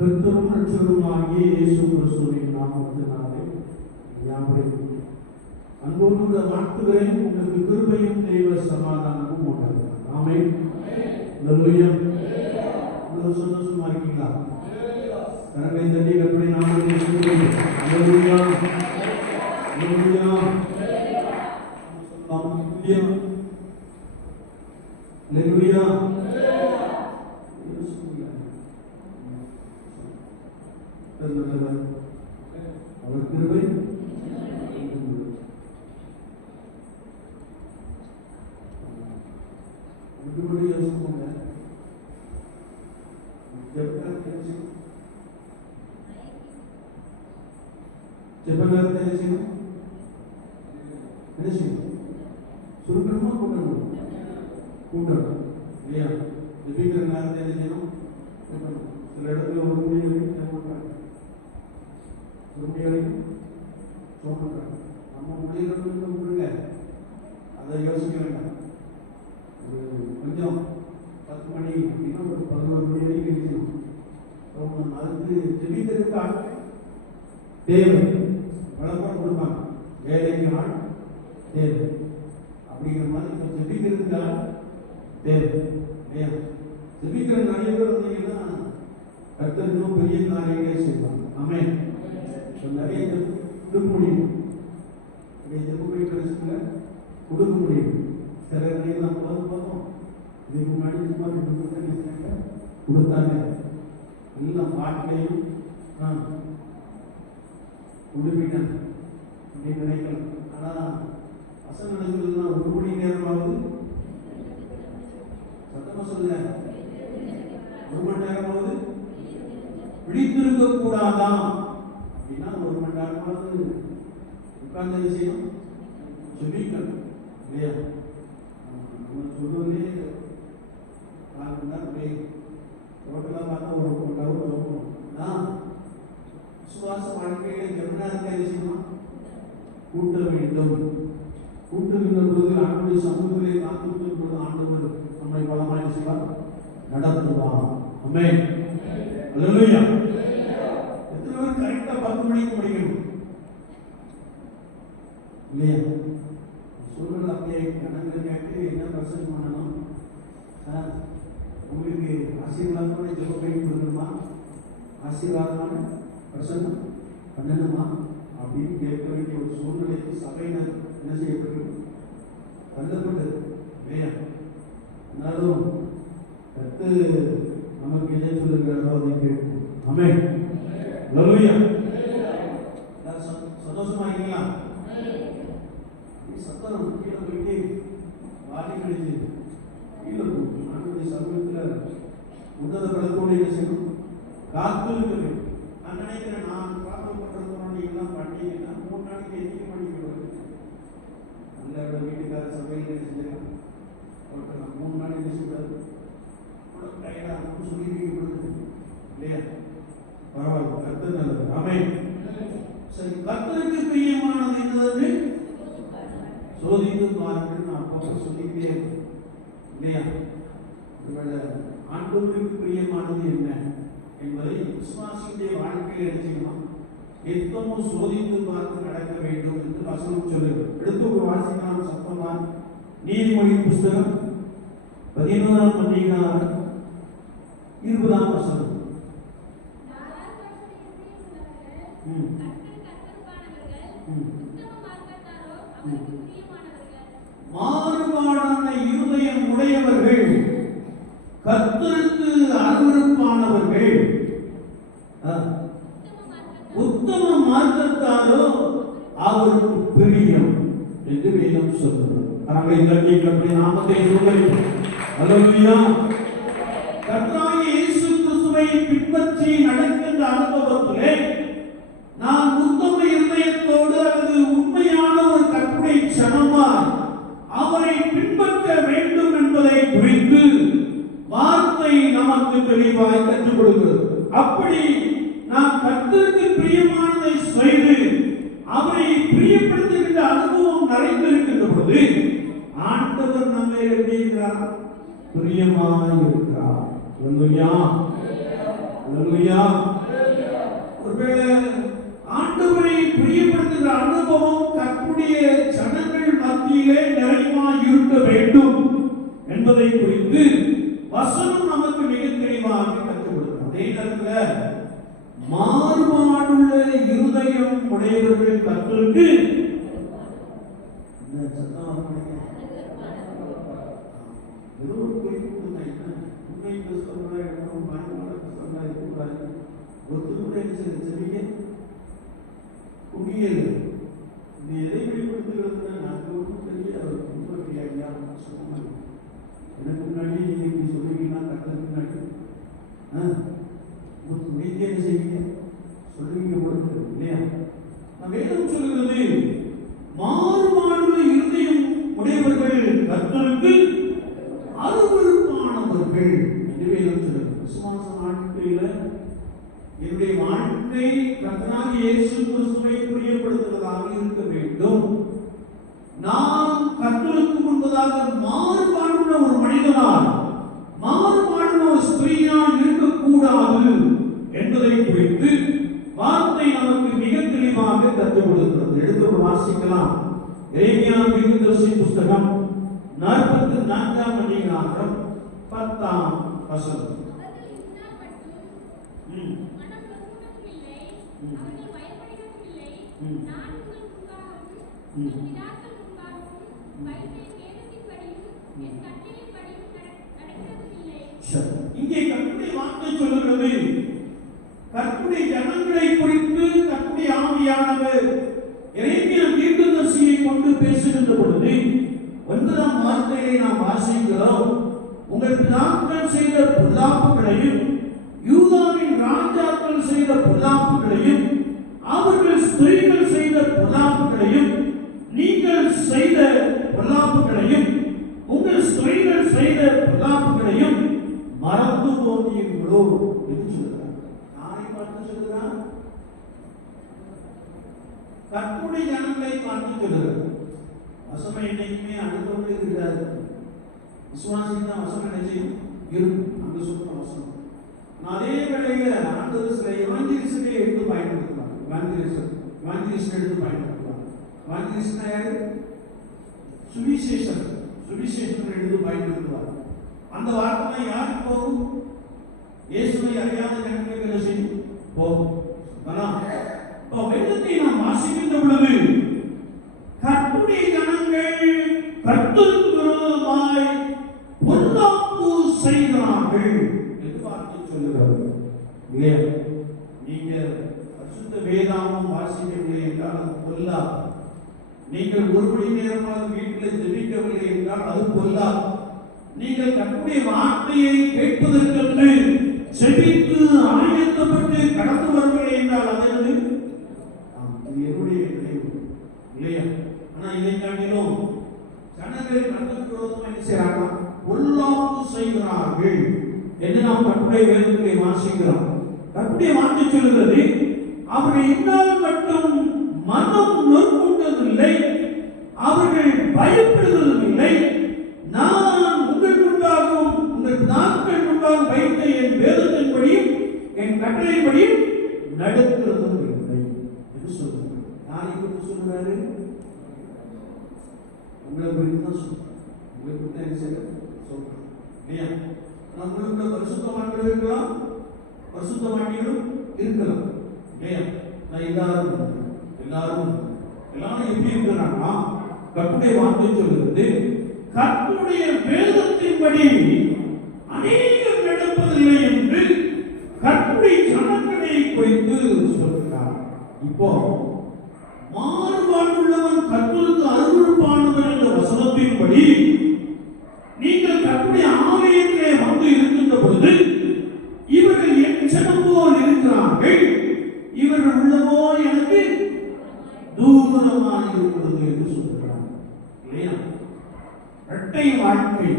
கர்த்தரும் ரட்சகருமாகிய இயேசு கிறிஸ்துவின் நாமத்தினாலே யாவரையும் அன்போடு வாழ்த்துகிறேன். உங்களுக்கு கிருபையும் தெய்வ சமாதானமும் உண்டாகும். ஆமென். அல்லேலூயா. சந்தோஷமா இருக்கீங்களா? கரங்களை தட்டி கர்த்தருடைய நாமத்தை சொல்லுங்கள். அல்லேலூயா. அல்லேலூயா. அல்லேலூயா. அவர் கிருபை யோசிப்போங்க. சுருக்கணுமா கூட்டணும்? கூட்டணும் இல்லையா? ஜெபிக்கிற நேரத்தை என்ன செய்யணும்? கூட்டணும். சில இடத்துல ஒரு மணி வரைக்கும் சொல்றாங்க. நம்ம முடியறது விட்டுருங்க, அதை யோசிக்க வேண்டாம். ஒரு கொஞ்சம் 10 மணி அப்படின்னா ஒரு 11 மணி வரைக்கும் இருக்கணும். அதுக்கு ஜெபிக்கிறதுக்கு ஆள் தேவை, வளர்ப்பாடு கொடுப்பாங்க. வேலைக்கு ஆள் தேவை அப்படிங்கிற மாதிரி இப்போ ஜெபிக்கிறதுக்கு ஆள் தேவை இல்லையா? ஜெபிக்கிற நிறைய பேர் வந்தீங்கன்னா கர்த்தர் இன்னும் பெரிய காரியங்களே செய்வாங்க. ஆமென். நிறைய கொடுக்க முடியும், கொடுக்க முடியும். சில நேரம் போதும் இதுக்கு முன்னாடி சும்மா கொடுத்தாங்க. எல்லாம் பாட்டிலையும் உடுப்பிட்டேன் அப்படின்னு நினைக்கலாம். ஆனால் அசல் நினைக்கிறதுனா 1 மணி நேரமாவது சத்தமா சொல்ல 1 மணி நேரமாவது விழித்திருக்க கூடாதான் அப்படின்னா 1 மணி நேரமாவது உட்கார்ந்து செய்யணும், ஜெபிக்கணும் இல்லையா? நம்ம சொல்லுவதே 4 மணி நேரம் போய் டோட்டலாக பார்த்தா 1 மணி நேரம் தோணும். விசுவாச வாழ்க்கையில ஜெபனாக செய்யணும், கூட்ட வேண்டும். கூட்டுகின்ற பொழுது ஆண்டவருடைய சமூகத்திலே காத்திருக்கிற பொழுது ஆண்டவர் நம்மை பலமாய் செய்வார், நடத்துவார். ஆமென். அல்லேலூயா. எத்தனை பேர் கரெக்டா 10 மணிக்கு முடிக்கணும் இல்லையா? சொல்றது அப்படியே கணக்கு கேட்டு என்ன பிரசன்ட் பண்ணணும்? உங்களுக்கு ஆசீர்வாதமான ஜெபத்தை கொடுக்கணுமா, ஆசீர்வாதமான பிரசன்னம் பண்ணணுமா அப்படின்னு கேட்க வேண்டிய ஒரு சூழ்நிலைக்கு சபையினர் என்ன செய்யப்பட்டு தள்ளப்பட்டது இல்லையா? ஆனாலும் கர்த்து நமக்கு எதை சொல்லுகிறாரோ அதை கேட்கும். ஆமென். அல்லேலூயா. சந்தோஷமா இருக்கீங்களா? சத்தம் கீழே போயிட்டு வாடி கழிச்சு கீழே போகும். ஆண்டுடைய சமூகத்தில் உன்னத பலத்தோடு என்ன செய்யணும்? காத்து இருக்க வேண்டும். நான் நினைக்கிறேன், நான் பார்க்கப்படுறதோட எல்லாம் பண்ணீங்கன்னா 3 நாளைக்கு எதிர்க்க பண்ணிக்கிடுவாங்க. நல்ல வீட்டுக்கார சபையில் என்ன செஞ்சிருக்காங்க, அவருக்கு நான் 3 நாள் என்ன செய்யக்கூடாது, டயர்டாக சொல்லிவிடுறது இல்லையா? பரவாயில்ல, கர்த்தர் நல்லது. ஆமென். சரி, கர்த்தருக்கு பிரியமானது என்னது? சோதித்து பாருங்கள். நான் அப்பப்போ சொல்லிக்கிட்டே இருக்கேன் இல்லையா? ஆண்டவருக்கு பிரியமானது என்ன என்பதை விசுவாசியுடைய வாழ்க்கையில் எடுத்துக்கணும். எத்தமும் சோதித்து பார்த்து நடக்க வேண்டும் என்று வசனம் சொல்லுது. எடுத்து ஒரு வாசிக்கலாம் சத்தமா. நீதிமொழி புஸ்தகம் 11ஆம் அதிகாரம் 20ஆம் வசனம். மாறுபாடான இருதயம் உடையவர்கள் கர்த்தருக்கு அருவருப்பானவர்கள், உத்தம மார்க்கத்தாரோ அவருக்கு பிரியம் என்று வேதம் சொல்கிறது. நாமத்தை சொல்லுங்கள். அல்லேலூயா. கர்த்தராகிய இயேசு கிறிஸ்துவை பின்பற்றி நடக்கின்ற அனுபவத்திலே நான் உத்தம இருதயத்தோடு அல்லது உண்மையான ஒரு கற்பனை சனமாய் அவரை பின்பற்ற வேண்டும் என்பதை குறித்து வார்த்தை நமக்கு தெளிவாய் கற்றுக் கொடுக்கிறது. அப்படி நாம் கர்த்தருக்கு பிரியமானதை செய்து அவரை பிரியப்படுத்துகின்ற அனுபவம் நிறைந்திருக்கின்ற பொழுது ஆண்டவர் நம்மை எப்படி இருக்கிறார்? பிரியமாய் இருக்கிறார். அல்லேலூயா. அல்லேலூயா. ஒருவேளை ஆண்டவரை பிரியப்படுத்துகிற அனுபவம் கர்த்தருடைய ஜனங்கள் மத்தியிலே நிறைவாய் இருக்க வேண்டும் என்பதை குறித்து வசனம் நமக்கு மிக தெளிவாக கற்றுக் கொடுக்கும். அதே நேரத்தில் மாறுபாடுள்ள இருதயம் உடையவர்கள் கர்த்தருக்கு எதை வெளிப்படுத்துகிறது எனக்கு முன்னாடி நீங்க இப்படி சொல்லுவீங்கன்னா கட்டத்துக்கு முன்னாடி துணைக்கு என்ன செய்வீங்க சொல்லுவீங்க பொறுத்து இல்லையா? நான் வேதம் சொல்லுகிறது மாறுபாடுள்ள இருதயம் உடையவர்கள் கர்த்தருக்கு அருவருப்பானவர்கள் என்று வேதம் சொல்லுது. விசுவாச வாழ்க்கையில என்னுடைய வாழ்க்கை கர்த்தராகிய இயேசு கிறிஸ்துவை பிரியப்படுத்துவதாக இருக்க வேண்டும். நாம் கர்த்தருக்கு முன்பதாக மாறுபாடுள்ள ஒரு மனிதனால், மாறுபாடுள்ள ஒரு ஸ்திரீயால் இருக்கக்கூடாது என்பதை குறித்து வார்த்தை நமக்கு மிக தெளிவாக கற்றுக் கொடுக்கிறது. எடுத்து வாசிக்கலாம். எரேமியா தீர்க்கதரிசி புத்தகம் 44ஆம் அதிகாரம் 10ஆம் வசனம். இங்கே கர்த்தருடைய வார்த்தை சொல்லுகிறது, கர்த்தருடைய ஜனங்களை குறித்து கர்த்தருடைய ஆவியானவர் எரேமியா தீர்க்கதரிசியை கொண்டு பேசுகின்ற பொழுது 9ஆம் வார்த்தையை நாம் வாசிக்கிறோம். உங்கள் பிதாக்கள் செய்த பொல்லாப்புகளையும் யூதாவின் ராஜாக்கள் செய்த பொல்லாப்புகளையும் அவர்கள் ஸ்திரீகள் செய்த பொல்லாப்புகளையும் நீங்கள் செய்த பொல்லாப்புகளையும் உங்கள் ஸ்திரீகள் செய்த பொல்லாப்புகளையும் மறந்து போனீர்களோ என்று சொல்கிறார். யாரை பார்த்து சொல்கிறார்? கர்த்தருடைய ஜனங்களை பார்த்து சொல்கிறார். வசனம் என்னைக்குமே அடுத்தவர்களுக்கு இருக்காது. விசுவாசிக்கு தான் வசனம் என்ன செய்யும் இருக்கும். அங்க சொல்ற வசனம் அதே வேளையில ஆண்டவர் சில எவாஞ்சலிஸ்டை எடுத்து பயன்படுத்துவார். எவாஞ்சலிஸ்ட் எடுத்து பயன்படுத்துவார். எவாஞ்சலிஸ்ட்னா யாரு? சுவிசேஷன் எடுத்து பயன்படுத்துவார். அந்த வார்த்தை யாருக்கு போகும்? இயேசுவை அறியாத ஜனங்களுக்கு என்ன செய்யும்? போகும். இப்போ வேதத்தை நாம் வாசிக்கின்ற பொழுது கர்த்தருடைய ஜனங்கள் கர்த்தருக்கு விரோதமாய் பொல்லாப்பு செய்கிறார்கள் என்று வார்த்தை சொல்லுகிறது இல்லையா? நீங்க பரிசுத்த வேதாகமம் வாசிக்கவில்லை என்றால் அது பொல்லாப்பு. நீங்கள் ஒரு மணி நேரமாக வீட்டில் ஜெபிக்கவில்லை என்றால் அது பொல்லாப்பு. நீங்கள் கர்த்தருடைய வார்த்தையை கேட்பதற்கென்று செபித்து ஆயத்தப்பட்டு கடந்து வரவில்லை என்றால் அது என்னுடைய நினைவு இல்லையா? ஆனா இதை காட்டிலும் ஜனங்கள் கர்த்தருக்கு விரோதமாக என்ன செய்யறாங்க? பொல்லாப்பு செய்கிறார்கள் என்று நாம் கர்த்தருடைய வேதத்தை வாசிக்கிறோம். கர்த்தருடைய வார்த்தை சொல்கிறது, அவர்கள் இந்நாள் மட்டும் மனம் நொறுங்குண்டதில்லை, அவர்கள் பயப்படுவதும் இல்லை. நான் உங்கள் முன்பாகவும் உங்கள் நாட்கள் முன்பாக வைத்த என் வேதத்தின்படியும் என் கட்டளைப்படியும் நடக்கிறதும் இல்லை என்று சொல்றாரு. யாரை குறித்து சொல்றாரு? உங்களை குறித்து தான் சொல்றாரு. உங்களை குறித்து என்ன சொல்றாரு இல்லையா? நம்மளுக்கு பரிசுத்தமானவர்கள் இருக்கலாம், பரிசுத்தமானவர்களும் இருக்கலாம் இல்லையா? நான் எல்லாரும் எப்படி இருக்கிறாங்கன்னா கர்த்தருடைய வார்த்தை சொல்கிறது, கர்த்தருடைய வேதத்தின்படி அநேகம் நடப்பதில்லை என்று கர்த்தருடைய ஜனங்களை குறித்து சொல்கிறார். இப்போ மாறுபாடுள்ளவன் கர்த்தருக்கு அருவருப்பானவன் என்ற வசனத்தின்படி நீங்கள் கர்த்தருடைய ஆலயத்திலே வந்து இருக்கின்ற பொழுது இவர்கள் என் ஜனம் போல் இருக்கிறார்கள், இவர்கள் உள்ளவோ எனக்கு தூரமாக இருக்கிறது என்று சொல்கிறார் இல்லையா? இரட்டை வாழ்க்கை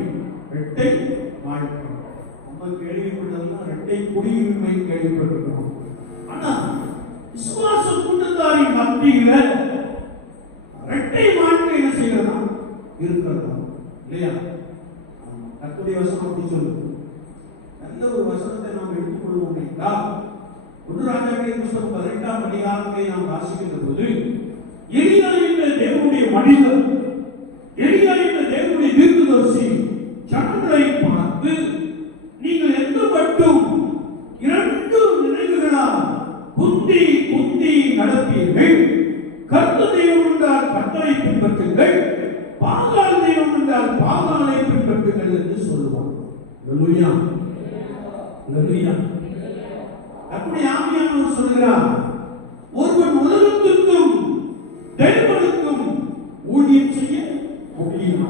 நம்ம கேள்விப்பட்டதெல்லாம் இரட்டை குடியுரிமை கேள்விப்பட்டிருக்கிறோம். ஆனா விசுவாச கூட்டத்தாரின் மத்தியில இரட்டை வாழ்க்கை என்ன செய்யறதா இருக்கிறதா இல்லையா? கர்த்தருடைய வசனம் அப்படி சொல்லுது. நல்ல ஒரு வசனத்தை நாம் எடுத்துக்கொள்வோம் என்றால் 1 ராஜாக்களின் புத்தகம் 18ஆம் அதிகாரத்தை நாம் வாசிக்கின்ற போது எலியா என்ற தேவனுடைய மனிதர், எலியா என்ற தேவனுடைய தீர்க்கதரிசி ஜனங்களை பார்த்து, நீங்கள் எந்த மட்டும் 2 நினைவுகளால் புத்தி புத்தி நடப்பீர்கள், கர்த்தர் தெய்வம் என்றால் கர்த்தரை பின்பற்றுங்கள், பாகால் தெய்வம் என்றால் பாகாலை பின்பற்றுங்கள் என்று சொல்லுவார். அல்லேலூயா, அல்லேலூயா. அப்படி ஆவியானவர் சொல்கிறார், ஒருவன் உலகத்திற்கும் தேவனுக்கும் ஊழியம் செய்ய முடியுமா?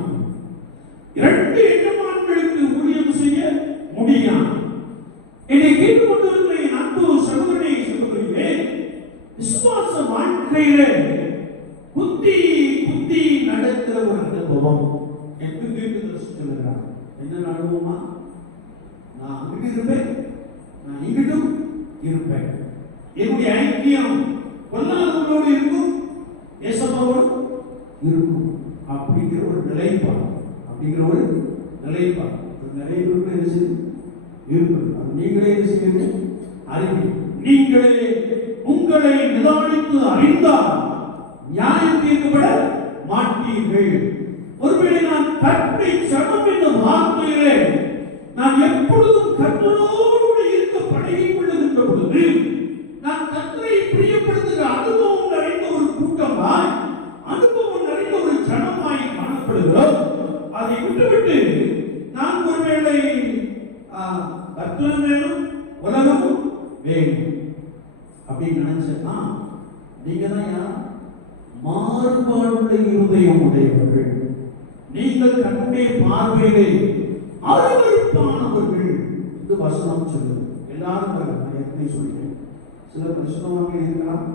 2 எஜமான்களுக்கு ஊழியம் செய்ய முடியாது. என்னை கேட்டுக்கொண்டிருக்கிற என் அன்பு சகோதரனே, சகோதரியே, விசுவாச வாழ்க்கையிலே புத்தி புத்தி நடக்கிற ஒரு அனுபவம் என்று கேட்டு சொல்லுகிறார். என்ன அனுபவமா? நான் அங்கிட்டு இருப்பேன், நான் இங்கிட்டும் இருப்பேன். என்னுடைய ஐக்கியம் கொல்லாதவர்களோடு இருக்கும், ஏசப்பாவோடு இருக்கும். அப்படிங்கிற ஒரு நிலைப்பாடு, அப்படிங்கிற ஒரு நிலைப்பாடு நிறைய பேருக்கு என்ன செய்யும் இருக்குது. அது நீங்களே என்ன செய்யுங்க, அறிவி. நீங்களே உங்களை நிதானித்து அறிந்தால் நியாயம் தீர்க்கப்பட மாட்டீர்கள். ஒருவேளை நான் கற்பனை சடம் என்ற வார்த்தையிலே நான் எப்பொழுதும் கர்த்தரோடு இருக்க பழகிக் கொள்ளுகின்ற பொழுது நான் கர்த்தரை பிரியப்படுத்துகிற அனுபவம் நிறைந்த ஒரு கூட்டமாய், அனுபவம் நிறைந்த ஒரு ஜனமாய் காணப்படுகிறோம். அதை விட்டுவிட்டு நான் ஒருவேளை கர்த்தரும் வேணும் உலகமும் வேணும் அப்படின்னு நினைச்சேன்னா நீங்க தான் யார்? மாறுபாடுள்ள இருதயம் உடையவர்கள். நீங்கள் கண்ணுடைய பார்வையிலே அருவருப்பானவர்கள் என்று வசனம் சொல்லுது. எல்லாரும் நான் எப்படி சொல்லிட்டேன், சில பரிசுத்தவான்கள் இருக்கலாம்,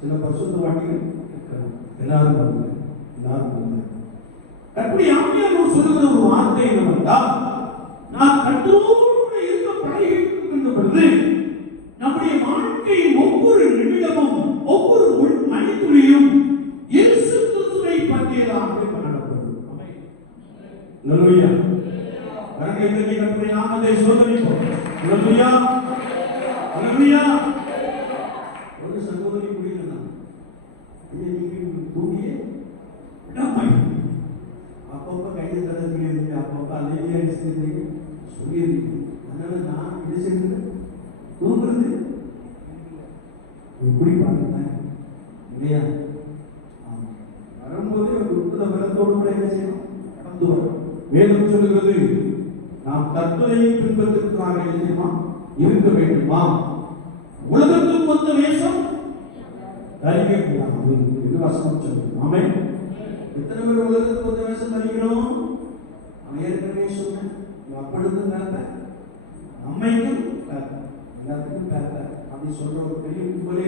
சில பரிசுத்தவான்கள் இருக்கலாம். எல்லாரும் வந்து எல்லாரும் வந்து அப்படி ஆவியானவர் சொல்லுகிற ஒரு வார்த்தை என்னவென்றால், நான் கர்த்தரோடு இருக்க பழகிக்கின்ற பொழுது நம்முடைய வாழ்க்கையின் ஒவ்வொரு நிமிடமும் ஒவ்வொரு மணித்துளியும் இயேசு கிறிஸ்துவை பற்றியதாக காணப்படும். அல்லேலூயா. வரங்கேற்று கர்த்தருடைய நாமத்தை சோதரிப்போம். அல்லேலூயா, அல்லேலூயா. ஒரு சகோதரி குடிக்கணும், நீங்க தூங்கியே விடாமல் அப்பப்போ கையை தடவிங்க, அப்பப்போ அலையிலே அடிச்சுட்டு சொல்லியிருக்கீங்க. அதனால நான் இது செய்யறது தூங்குறது எப்படி பார்க்கிறேன் இல்லையா? வரும்போது ஒரு உள்ள பலத்தோடு கூட என்ன செய்யணும், கடந்து வரும். வேதம் சொல்லுகிறது, நாம் கர்த்தரை பின்பற்றுவதற்காக என்ன இருக்க வேண்டுமா? உலகத்துக்கு ஒத்த வேஷம் தரிக்கக்கூடாது என்று வசனம் சொல்லுது. ஆமென். எத்தனை பேர் உலகத்துக்கு ஒத்த வேஷம் தரிக்கிறோம்? நான் ஏற்கனவே சொன்னேன், அப்பொழுதும் பேப்பேன், நம்மைக்கும் பேப்பேன், எல்லாத்துக்கும் பேப்பேன் அப்படி சொல்ற ஒரு பெரிய கும்பலே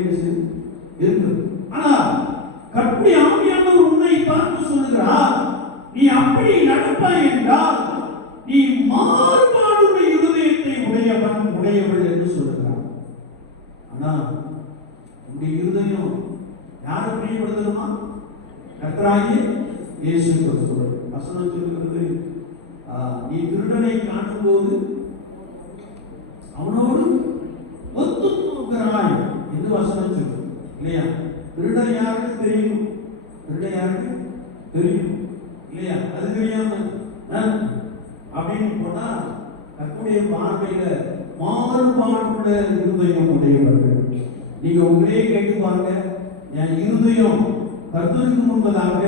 இருக்குது. ஆனா கர்த்தருடைய ஆவியானவர் உன்னை பார்த்து சொல்லுகிறார், நீ அப்படி நடப்பாய் என்றால் நீ மாறுபாடுடைய இருதயத்தை உடையவள் என்று சொல்லுகிறார். ஆனா உன்னுடைய இருதயம் யாரை பிரியப்படுத்தணுமா? கர்த்தராகிய இயேசு கிறிஸ்துவை. வசனம் சொல்லுகிறது, நீ திருடனை காணும் போது அவனோடு ஒத்து போகிறாய் என்று வசனம் சொல்லுது இல்லையா? திருடன் யாருக்கு தெரியும்? திருடன் யாருக்கு தெரியும் இல்லையா? அது தெரியாம அப்படின்னு போனா கர்த்தருடைய பார்வையில மாறுபாடுள்ள இருதயம் உடையவர்கள். நீங்க உங்களே கேட்டு பாருங்க, என் இருதயம் கர்த்தருக்கு முன்பதாக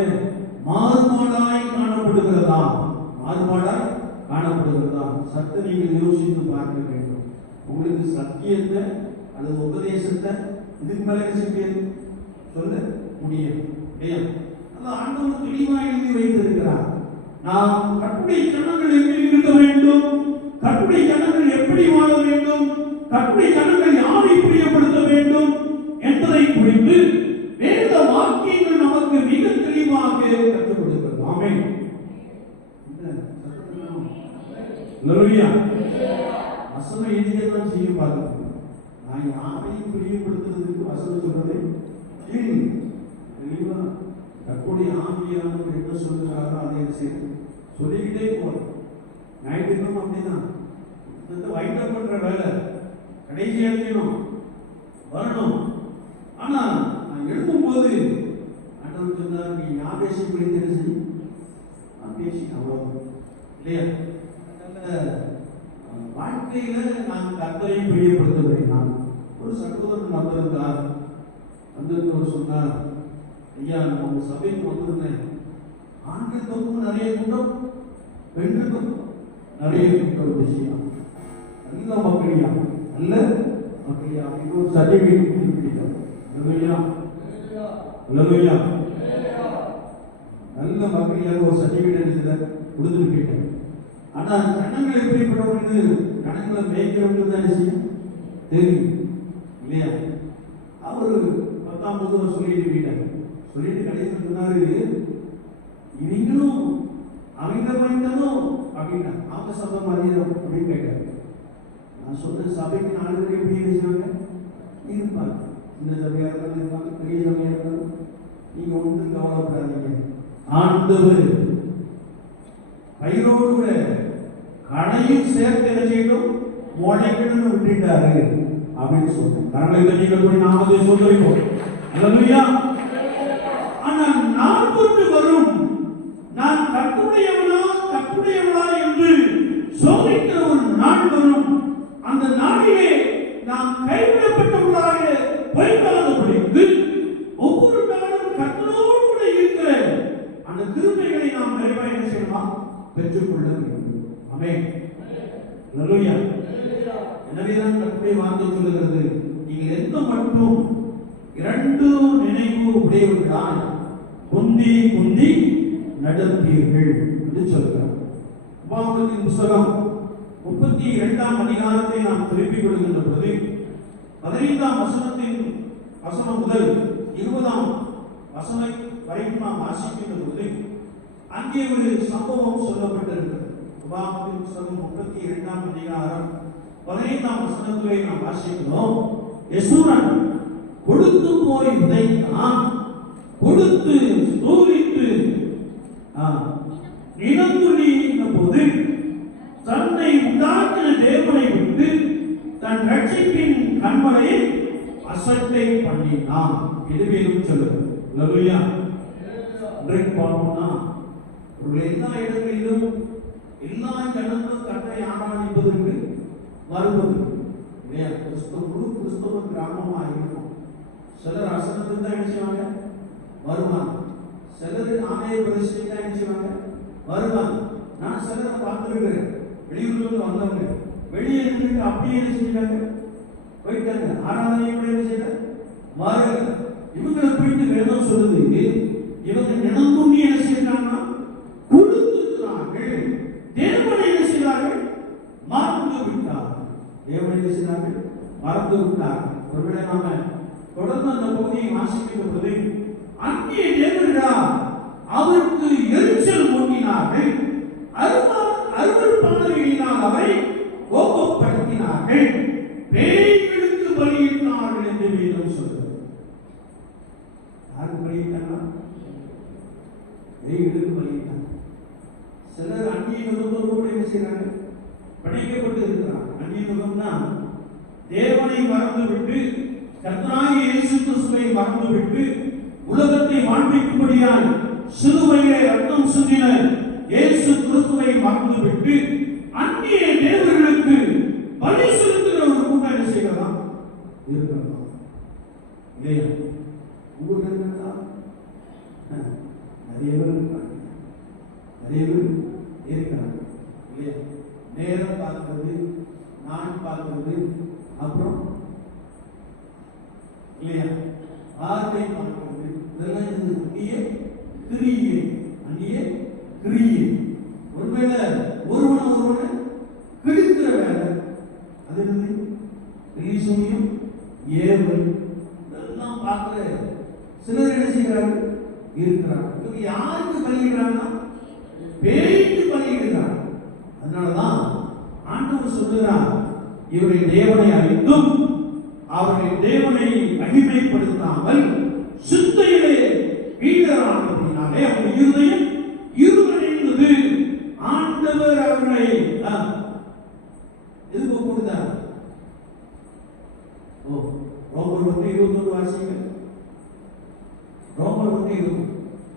மாறுபாடாய் காணப்படுகிறதா? மாறுபாடாய் காணப்படுகிறதா? சற்று நீங்கள் யோசித்து பார்க்க வேண்டும். உங்களுக்கு சத்தியத்தை அல்லது உபதேசத்தை இதுக்கு மேல சொல்ல முடியும் இல்லையா? ஆண்டவர் தெளிவாக எழுதி வைத்திருக்கிறார். நாம் கர்த்தருடைய ஜனங்கள் எப்படி இருக்க வேண்டும், கர்த்தருடைய ஜனங்கள் எப்படி வாழ வேண்டும், கர்த்தருடைய ஜனங்கள் யாரை பிரியப்படுத்த வேண்டும் என்பதை குறித்து வேத வாக்கியங்கள் நமக்கு மிக தெளிவாக கற்றுக் கொடுக்கிறது. ஆமென். அல்லேலூயா. வசனம் எதிர்தான் செய்ய பார்க்கிறோம். நான் யாரையும் பிரியப்படுத்துறதுக்கு வசனம் சொல்றதை தெளிவா கர்த்தருடைய ஆவியானவர் என்ன சொல்லுகிறாரோ அதை சொல்லிக்கிட்டே போறோம். ஞாயிற்றுக்கிழமை அப்படிதான் அது வைண்ட் பண்ற வேலை கடைசி எழுதியணும் வரணும். ஆனா நான் எழுதும்போது ஆண்டவர் சொன்னார், நீ நான் பேசி பிடித்து நான் பேசி அவ்வளவு இல்லையா. வாழ்க்கையில நான் கர்த்தரை பிரியப்படுத்துகிறேன். நான் ஒரு சகோதரன் வந்திருந்தார், வந்திருந்தவர் சொன்னார், ஐயா நான் உங்க சபைக்கு வந்திருந்தேன், ஆண்களுக்கும் நிறைய கூட்டம் பெண்களுக்கும் நிறைய கூட்டம் விஷயம் நல்ல மக்களியா நல்ல மக்களியா அப்படின்னு ஒரு சர்டிபிகேட் கொடுத்துருக்கீங்க. நல்ல மக்களியாக ஒரு சர்டிபிகேட் கொடுத்துருக்கீங்க. ஆனா கணங்களை எப்படிப்பட்டவங்க, கணங்களை மேய்க்கிறவங்க தான் விஷயம் தெரியும் இல்லையா. அவரு 10ஆம் வகுப்பு சொல்லிட்டு போயிட்டாங்க. சொல்லிட்டு கடைசியில் சொன்னாரு, இவங்களும் அவங்க வாய்ந்ததும் அப்படின்னா அவங்க சபை மாதிரியும் அப்படின்னு கேட்டாரு. நான் சொன்ன சபைக்கு 4 பேர் எப்படி இருந்துச்சாங்க இருப்பாங்க. இந்த சபையா இருந்தாலும் இருப்பாங்க, பெரிய சபையா இருந்தாலும். நீங்க ஒன்றும் கவலைப்படாதீங்க, ஆண்டவர் பயிரோடு கடையும் சேர்த்து என்ன செய்யணும் முளைக்கணும்னு விட்டுட்டாரு அப்படின்னு சொல்றேன். கரங்களை தட்டிகள் நாமத்தை சொல்லிப்போம். அல்லேலூயா. ஆனால் நான் கொண்டு வரும் நான் கர்த்தருடையவளா என்று சோதிக்கிற ஒரு நாள் வரும். அந்த நாளிலே நாம் கைவிடப்பட்டவர்களாக போய்விடாதபடிக்கு ஒவ்வொரு நாளும் கர்த்தரோடு கூட இருக்கிற அந்த கிருபைகளை நாம் நிறைவாக என்ன செய்யலாம் பெற்றுக்கொள்ள வேண்டும். ஆமென். அல்லேலூயா. எனவேதான் கர்த்தருடைய வார்த்தை சொல்லுகிறது, நீங்கள் எந்த மட்டும் 2 நினைவு உடையவர்களாய் குந்தி குந்தி நடப்பீர்கள் என்று சொல்கிறார். உபாகமத்தின் புத்தகம் 32ஆம் அதிகாரத்தை நாம் திருப்பிக் கொள்கின்ற பொழுது 15ஆம் வசனம் முதல் 20ஆம் வசனம் வரைக்கும் நாம் வாசிக்கின்ற பொழுது அங்கே ஒரு சம்பவம் சொல்லப்பட்டிருக்கிறது. உபாகமத்தின் புத்தகம் 32ஆம் அதிகாரம் 15ஆம் வசனத்திலே நாம் வாசிக்கிறோம், எசூரன் கொடுத்து போய் விதைத்தான், கொடுத்து ஸ்தோரித்து நிலந்துளியின போது தன்னை உண்டாக்கின தேவனை விட்டு தன் ரட்சிப்பின் கண்மலை அசட்டை பண்ணினான். எதுவேனும் சொல்லுது. அல்லேலூயா. இன்றைக்கு பார்ப்போம்னா எல்லா இடங்களிலும் எல்லா ஜனங்களும் கர்த்தரை ஆராதிப்பதற்கு வருவது இல்லையா. கிறிஸ்தவ கிராமமா இருக்கும். சிலர் அசனத்துக்கு தான் என்ன செய்வாங்க வருவாங்க, சிலர் ஆலய பிரதேசத்துக்கு தான் என்ன செய்வாங்க வருவாங்க. நான் சிலரை பார்த்துருக்கிறேன், வெளியூர்ல வந்தவங்க வெளியே இருந்து அப்படியே என்ன செஞ்சாங்க போயிட்டாங்க. ஆராதனை என்ன செய்யல வரல. இவங்களை போயிட்டு வேதம் சொல்லுது, இவங்க நிலந்துண்ணி என்ன செய்யறாங்கன்னா கொடுத்துருக்கிறார்கள், தேவனை என்ன செய்தார்கள் மறந்து விட்டார்கள். தேவனை என்ன செய்தார்கள் மறந்து விட்டார்கள். ஒருவேளை நாம தொடர்ந்து அந்த பகுதியை வாசிக்கின்ற பொழுது அந்நிய தேவர்களா அவருக்கு எரிச்சல் மூட்டினார்கள், அருவருப்பானவைகளினால் அவரை கோபப்படுத்தினார்கள், பேய்களுக்கு பலியிட்டார்கள் என்று வேதம் சொல்கிறது. யாருக்கு பலியிட்டாங்க? பேய்களுக்கு பலியிட்டாங்க. சிலர் அந்நிய நுகத்தோடு என்ன செய்யறாங்க படைக்கப்பட்டு இருக்கிறாங்க. அந்நிய நுகம்னா தேவனை மறந்துவிட்டு கர்த்தராகிய இயேசு கிறிஸ்துவை மறந்துவிட்டு உலகத்தை வாழ்விக்கும்படியாய் சிலுவையிலே ரத்தம் சிந்தின இயேசு கிறிஸ்துவை மறந்துவிட்டு அந்நிய தேவர்களுக்கு பலி செலுத்துகிற ஒரு கூட்டம் என்ன செய்யலாம் இருக்கிறதா இல்லையா? உங்களுக்கு இருக்கா? நிறைய பேர் இருக்காங்க, நிறைய பேர் இருக்கிறாங்க இல்லையா? நேரம் பார்க்கிறது, நான் பார்க்கிறது, அப்புறம் இல்லையா வார்த்தை பார்க்கிறது, இதெல்லாம் அந்நிய கிரியை, அந்நிய கிரியை. ஒருவேளை ஒருவனை கிழிக்கிற வேலை, அது ரிலீசோனியம் ஏவல், இதெல்லாம் பார்க்கிற சிலர் என்ன செய்கிறார்கள் இருக்கிறாங்க. இவங்க யாருக்கு பலியிடுறாங்கன்னா பேய்க்கு பலியிடுறாங்க. அதனாலதான் ஆண்டவர் சொல்லுகிறார், இவரை தேவனை அறிந்தும் அவர்களை தேவனை மகிமைப்படுத்தாமல் சிந்தையிலே வீடரானபடினாலே அவர் இருதயம் இருவடைந்தது. ஆண்டவர் அவர்களை எது ரோமர் 1:21 வாசிங்க. ரோமர் 1:20.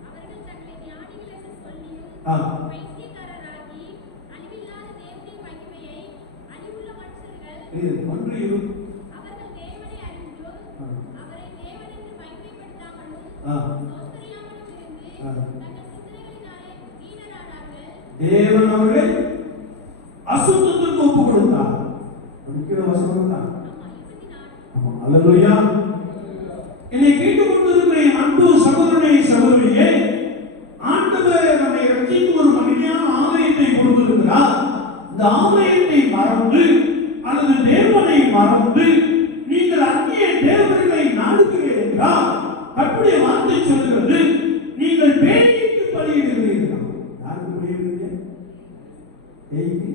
அவர்கள் தங்களை ஞானிகள் என்று சொல்லியும் பைத்தியக்காரராகி அழிவில்லாத தேவனுடைய மகிமையை அழிவுள்ள மனுஷர்கள் அவர்கள் தேவனை அறிந்து அவரை தேவன் என்று மகிமைப்படுத்தாமலும் சோதரியாமலும் இருந்து தங்கள் சிந்தனைகளினாலே வீணரானார்கள். தேவன் அவர்களை அசுத்தத்திற்கு ஒப்பு கொடுத்தார். படிக்கிற வசனம் தான். அல்லேலூயா. என்னை கேட்டுக்கொண்டிருக்கிற அன்பு சகோதரனே சகோதரியே, ஆண்டவர் நம்மை ரட்சிக்கும் ஒரு மகிமையான ஆலயத்தை கொடுத்திருக்கிறார். இந்த ஆலயத்தை மறந்து அல்லது தேவனை மறந்து நீங்கள் அந்நிய தேவர்களை நாடுகிறீர்கள் என்றால் கர்த்தருடைய வார்த்தை சொல்கிறது, நீங்கள் பேய்க்கு பலியிடுகிறீர்கள். யாருக்கு பலியிடுறீங்க? பேய்க்கு.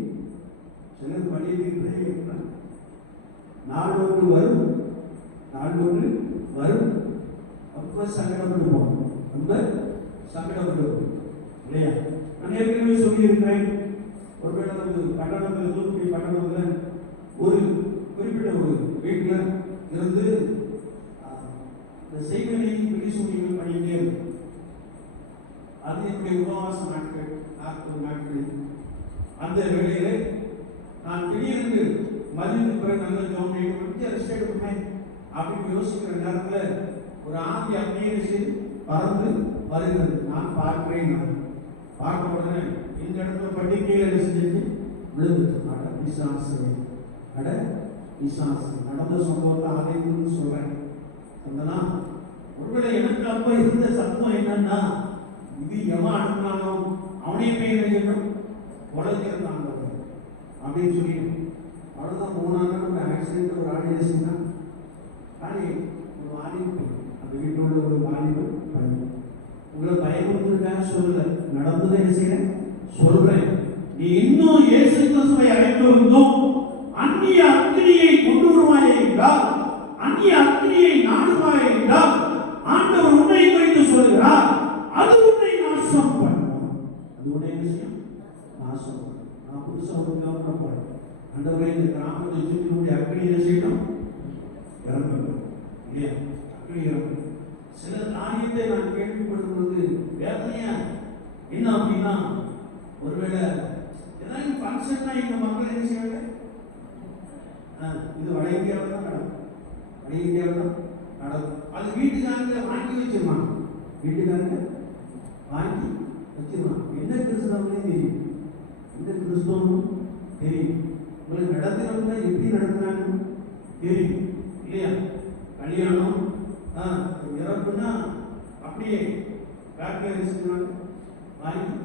சிலர் பலியிடுகிறீர்கள். நாள் ஒன்று வரும், அப்ப சங்கடப்படுவோம், ரொம்ப சங்கடப்படுவோம் இல்லையா? நான் ஏற்கனவே சொல்லியிருக்கிறேன், ஒருவேளை ஒரு பட்டணத்தில் தூத்துக்குடி பட்டணத்தில் ஒரு குறிப்பிட்ட ஒரு வீட்டில் இருந்து இந்த செய்திகளையும் வெளிச்சூழிகள் பண்ணிக்கிட்டே இருக்கும். அது என்னுடைய உபவாச நாட்கள் 40 நாட்கள். அந்த வேளையிலே நான் திடீரென்று மதியத்துக்கு பிறகு நல்ல ஜோம் கொஞ்சம் ரெஸ்ட் எடுப்பேன் அப்படின்னு யோசிக்கிற நேரத்தில் ஒரு ஆவி அப்படியே பறந்து வருகிறது. நான் பார்க்கிறேன். பார்க்க உடனே இந்த இடத்துல பண்டிகையில் என்ன செஞ்சு விழுந்துச்சு. விசாசு நடந்த சம்பவத்தை அதைன்னு சொல்றேன். அதெல்லாம் ஒருவேளை எனக்கு அப்ப இருந்த சத்தம் என்னன்னா, இது எவன் அனுப்பினானோ அவனே போய் நினைக்கணும் உலகிருந்தாங்க அப்படின்னு சொல்லிட்டு அவ்வளோதான். 3 நாள் ஒரு ஆக்சிடென்ட், ஒரு ஆடியன்ஸ்னா ஆடி ஒரு வாலிபு, அந்த வீட்டோட ஒரு வாலிபு பையன். உங்களை பயமுறுத்திருக்காங்க சொல்லல, நடந்ததை என்ன செய்யறேன் சொல்றேன். நீ இன்னும் இயேசு கிறிஸ்துவை அழைத்திருந்தோம் அந்நிய அக்கினியை கொண்டு வருவாயே என்றால், அந்நிய அக்கினியை நாடுவாயே என்றால், ஆண்டவர் உன்னை குறித்து சொல்கிறார், அது உன்னை நாசம் பண்ணும். அது உன்னை விஷயம் நாசம். நான் புதுசாக ஒரு கவனம் போறேன். ஆண்டவரே இந்த கிராமத்தை சுற்றி அக்கினியை செய்யணும் இறங்கணும் இல்லையா? அக்கினி இறங்கணும். சில காரியத்தை நான் கேள்விப்படும் பொழுது வேதனையா என்ன அப்படின்னா, ஒருவேளை ஏதாவது ஃபங்க்ஷன்னா எங்க மக்கள் என்ன செய்வாங்க, இது வட இந்தியாவில் தான் நடக்கும், வட இந்தியாவில் தான் நடக்கும். அது வீட்டுக்காரங்க வாங்கி வச்சிருவாங்க, வீட்டுக்காரங்க வாங்கி வச்சிருவாங்க. என்ன கிறிஸ்தவங்களே தெரியும், என்ன கிறிஸ்தவனும் தெரியும். உங்களுக்கு நடத்துறவங்க எப்படி நடத்துறாங்க தெரியும் இல்லையா? கல்யாணம் இறப்புன்னா அப்படியே வாங்கி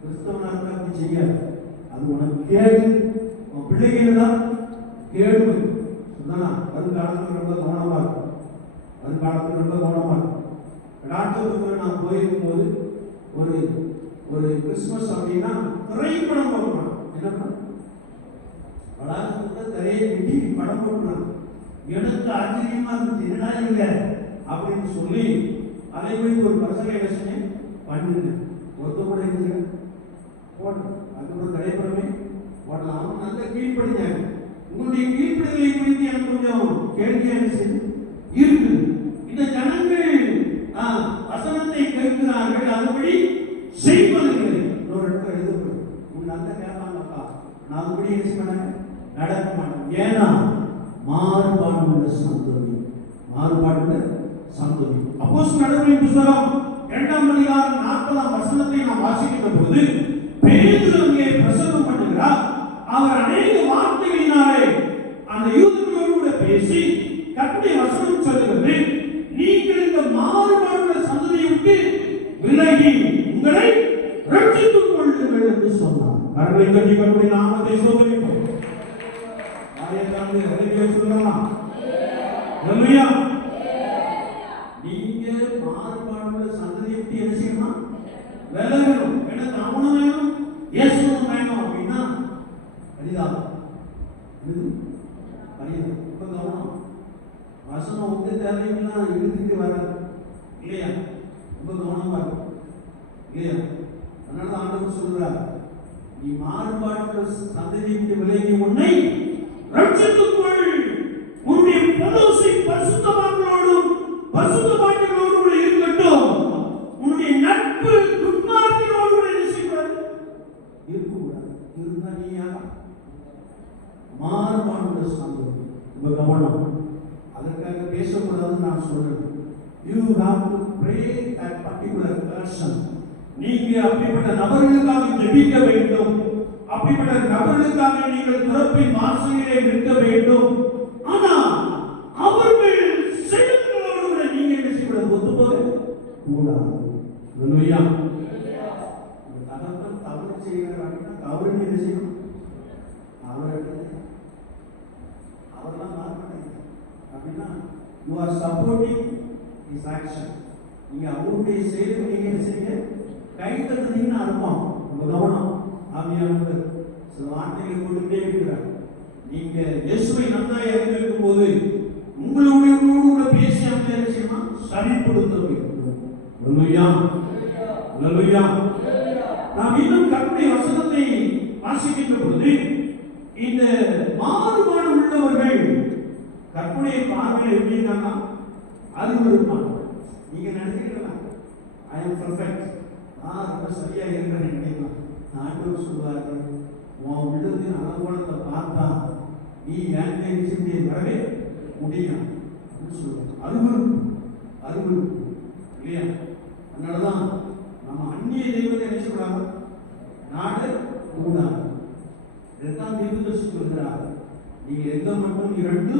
கிறிஸ்தவனாக அப்படி செய்யாது. அது உனக்கு கேடு, உன் பிள்ளைகள் தான் கேடு. வருங்காலத்தில் ரொம்ப கவனமா இருக்கும், வருங்காலத்தில் ரொம்ப கவனமா இருக்கும். ராஜபுரத்தில் நான் போயிருக்கும் போது ஒரு ஒரு கிறிஸ்துமஸ் அப்படின்னா திரைப்படம் போடுறான். என்ன பண்ண வளாகத்துக்குள்ள திரையை வெட்டி படம் போடுறான். எனக்கு ஆச்சரியமா இருந்துச்சு, என்னடா இல்லை அப்படின்னு சொல்லி அதை போய் ஒரு பசங்க என்ன பண்ணுங்க ஒருத்த கூட இருந்துச்சு போடணும். அதுக்கப்புறம் திரைப்படமே போடலாம். அவங்க நல்ல கீழ்படிஞ்சாங்க. உங்களுடைய கீழ்ப்படிதலை குறித்து எனக்கு கொஞ்சம் கேள்வியாக இருக்கு. இந்த ஜனங்கள் வசனத்தை கேட்கிறார்கள், அதுபடி செய்வதில்லை. இன்னொரு இடத்துல எழுதப்படும், உங்க நல்ல கேட்பாங்கப்பா, நான் அதுபடி என்ன செய்ய மாட்டாங்க, நடக்க மாட்டேன். ஏன்னா மாறுபாடுள்ள சந்ததி, மாறுபாடுள்ள சந்ததி. அப்போஸ்தலர் நடவடிக்கைகளின் புத்தகம் 2ஆம் அதிகாரம் 40ஆம் வசனத்தை நாம் வாசிக்கின்ற போது பேதுரு அங்கே பிரசங்கம் பண்ணுகிறார். அவர் அநேக வார்த்தைகளினாலே அந்த யூதர்களோடு கூட பேசி கர்த்தருடைய வசனம் சொல்கிறது, நீங்கள் இந்த மாறுபாடுள்ள சந்ததியை விட்டு விலகி உங்களை ரட்சித்துக் கொள்ளுங்கள் என்று சொன்னார். கர்த்தரை கட்டி கர்த்தருடைய நாமத்தை ஸ்தோத்திரிப்போம். ஆயத்தாண்டு ஹல்லேலூயா சொல்லலாம். ஹல்லேலூயா. நீங்க மாறுபாடுள்ள சந்ததியை விட்டு என்ன செய்யணும், விலகணும். எனக்கு அவனும் வேணும் இயேசுவும் வேணும் அப்படின்னா பரிதாபம். இப்ப கவனம், வசனம் வந்து தேவையெல்லாம் எழுதிட்டு வர இல்லையா? ரொம்ப கவனமா இருக்கும் இல்லையா? அதனால ஆண்டவர் சொல்றார், நீ மாறுபாடு சந்ததிக்கு விலகி உன்னை ரட்சித்துக் கொள், உன்னுடைய பரிசுத்தவான்களோடும் பரிசுத்தவான்களோடு கூட இருக்கட்டும். உன்னுடைய நட்பு துன்மார்க்கரோடு கூட என்ன செய்யக்கூடாது? இருக்கக்கூடாது. இருந்தா நீ யாரா? மாறுபாடு சார்ந்தது. உங்க கவனம். அதற்காக பேசக்கூடாதுன்னு நான் சொல்றேன். You have to pray that particular person. நீங்க அப்படிப்பட்ட நபர்களுக்காக ஜெபிக்க வேண்டும். அப்படிப்பட்ட நபர்களுக்காக நீங்கள் திறப்பின் வாசலிலே நிற்க வேண்டும். ஆனால் அவர்கள் செயல்களோடு நீங்க என்ன செய்யக்கூடாது? ஒத்துப்போக கூடாது. ஹல்லேலூயா. தகப்பன் தவறு செய்கிறார் அப்படின்னா தவறு என்ன செய்யணும்? அவரெல்லாம் மாறமாட்டீங்க அப்படின்னா you are supporting his action. நீங்க அவருடைய செயலுக்கு நீங்க என்ன செய்யுங்க? கை தட்டுறீங்கன்னு அர்த்தம். உங்க கவனம். ஆவியானவர் சில வார்த்தைகளை கொடுத்தே இருக்கிறார். நீங்க இயேசுவை நன்றாய் அறிந்திருக்கும் போது உங்களோடு கூட பேசி அவங்க என்ன செய்யணும்? சரிப்படுத்த வேண்டும். ஹல்லேலூயா. ஹல்லேலூயா. நாம் இன்னும் கர்த்தருடைய வசனத்தை வாசிக்கின்ற பொழுது இந்த மாறுபாடு உள்ளவர்கள் கர்த்தருடைய பார்வையில் எப்படி இருக்காங்க? அறிவுறுப்பாங்க. நீங்க நினைக்கிறீங்களா ஐ அம் பெர்ஃபெக்ட், நான் ரொம்ப சரியா இருக்கிறேன்னு நினைக்கலாம். ஆண்டவர் சொல்வாரு, உன் உள்ளத்தின் அளவுகோலத்தை பார்த்தா நீ என் விஷயத்தை வரவே முடியும் அப்படின்னு சொல்லுவாங்க. அறிவுறுப்பு இல்லையா? அதனாலதான் நம்ம அந்நிய தெய்வத்தை என்ன சொல்றாங்க? நாடு கூடாது. இதற்கான தீர்க்கதரிசி சொல்கிறார், நீங்கள் எந்த மட்டும் இரண்டு